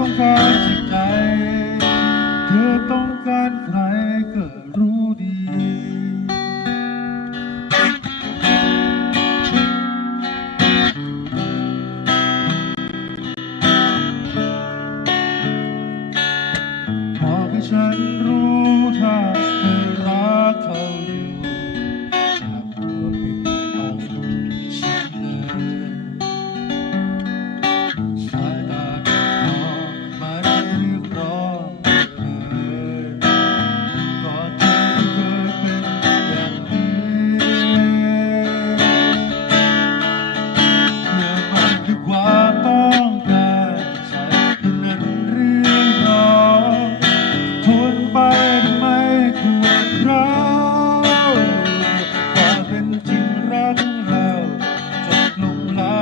ต้องการสิ่งใดเธอต้องการใครก็รู้ดี พอให้ฉันรู้ถ้าเธอรักเขาอยู่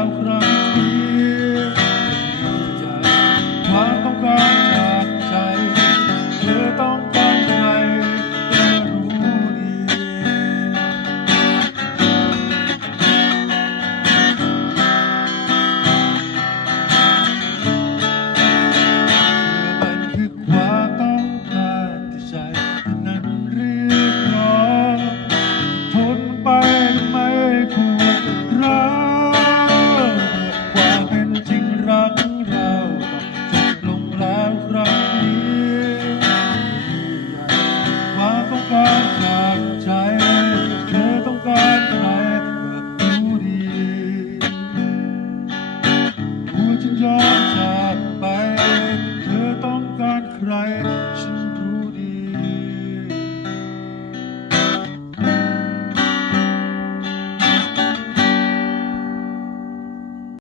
Abraham.